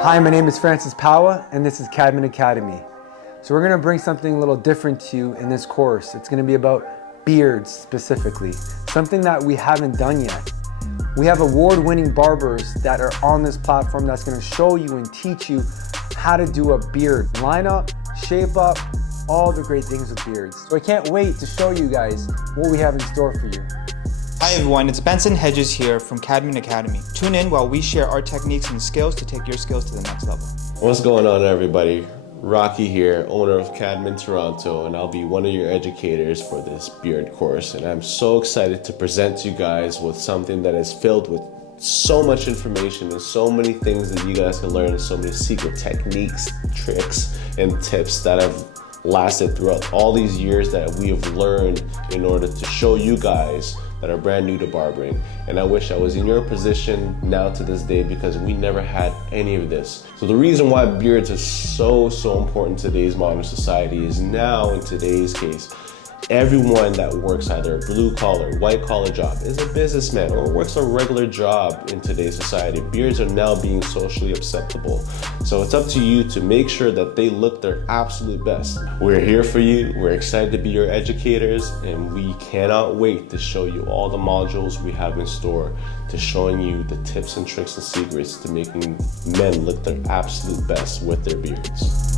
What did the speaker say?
Hi, my name is Francis Paua, and this is CADMEN Academy. So we're gonna bring something a little different to you in this course. It's gonna be about beards specifically, something that we haven't done yet. We have award-winning barbers that are on this platform that's gonna show you and teach you how to do a beard. Line up, shape up, all the great things with beards. So I can't wait to show you guys what we have in store for you. Hi everyone, it's Benson Hedges here from CADMEN Academy. Tune in while we share our techniques and skills to take your skills to the next level. What's going on, everybody? Rocky here, owner of CADMEN Toronto, and I'll be one of your educators for this beard course. And I'm so excited to present to you guys with something that is filled with so much information and so many things that you guys can learn, and so many secret techniques, tricks, and tips that have lasted throughout all these years that we have learned in order to show you guys that are brand new to barbering. And I wish I was in your position now to this day, because we never had any of this. So the reason why beards are so important in today's modern society is now, in today's case, everyone that works either a blue collar, white collar job, is a businessman, or works a regular job in today's society. Beards are now being socially acceptable. So it's up to you to make sure that they look their absolute best. We're here for you. We're excited to be your educators, and we cannot wait to show you all the modules we have in store, to showing you the tips and tricks and secrets to making men look their absolute best with their beards.